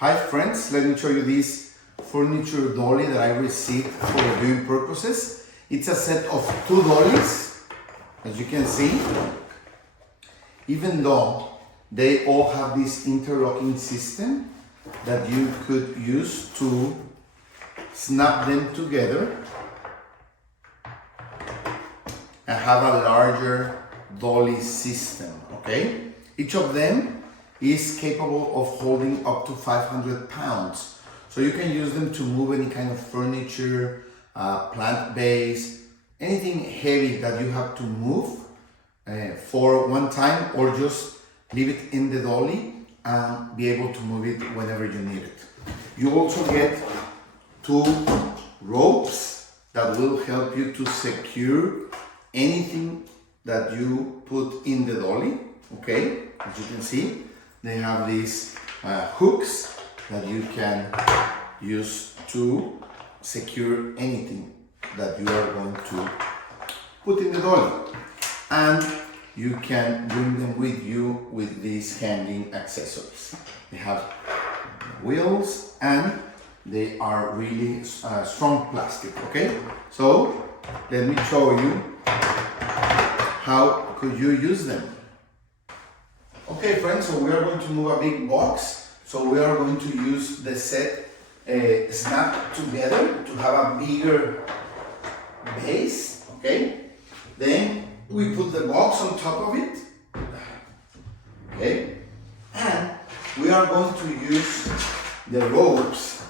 Hi friends, let me show you this furniture dolly that I received for viewing purposes. It's a set of 2 dollies, as you can see. Even though they all have this interlocking system that you could use to snap them together and have a larger dolly system, okay? Each of them is capable of holding up to 500 pounds. So you can use them to move any kind of furniture, plant base, anything heavy that you have to move for one time, or just leave it in the dolly and be able to move it whenever you need it. You also get 2 ropes that will help you to secure anything that you put in the dolly, okay? As you can see, they have these hooks that you can use to secure anything that you are going to put in the dolly. And you can bring them with you with these hanging accessories. They have wheels and they are really strong plastic, okay? So let me show you how could you use them. Okay friends, so we are going to move a big box. So we are going to use the set snap together to have a bigger base, okay? Then we put the box on top of it, okay? And we are going to use the ropes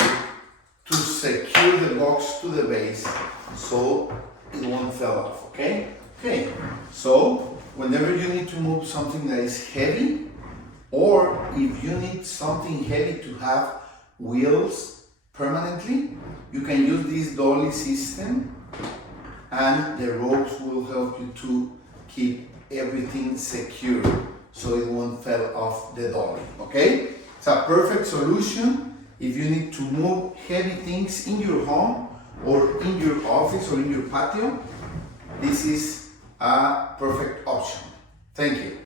to secure the box to the base so it won't fall off, okay? Okay, so whenever you need to move something that is heavy, or if you need something heavy to have wheels permanently, you can use this dolly system and the ropes will help you to keep everything secure so it won't fall off the dolly, okay? It's a perfect solution if you need to move heavy things in your home or in your office or in your patio. This is a perfect option. Thank you.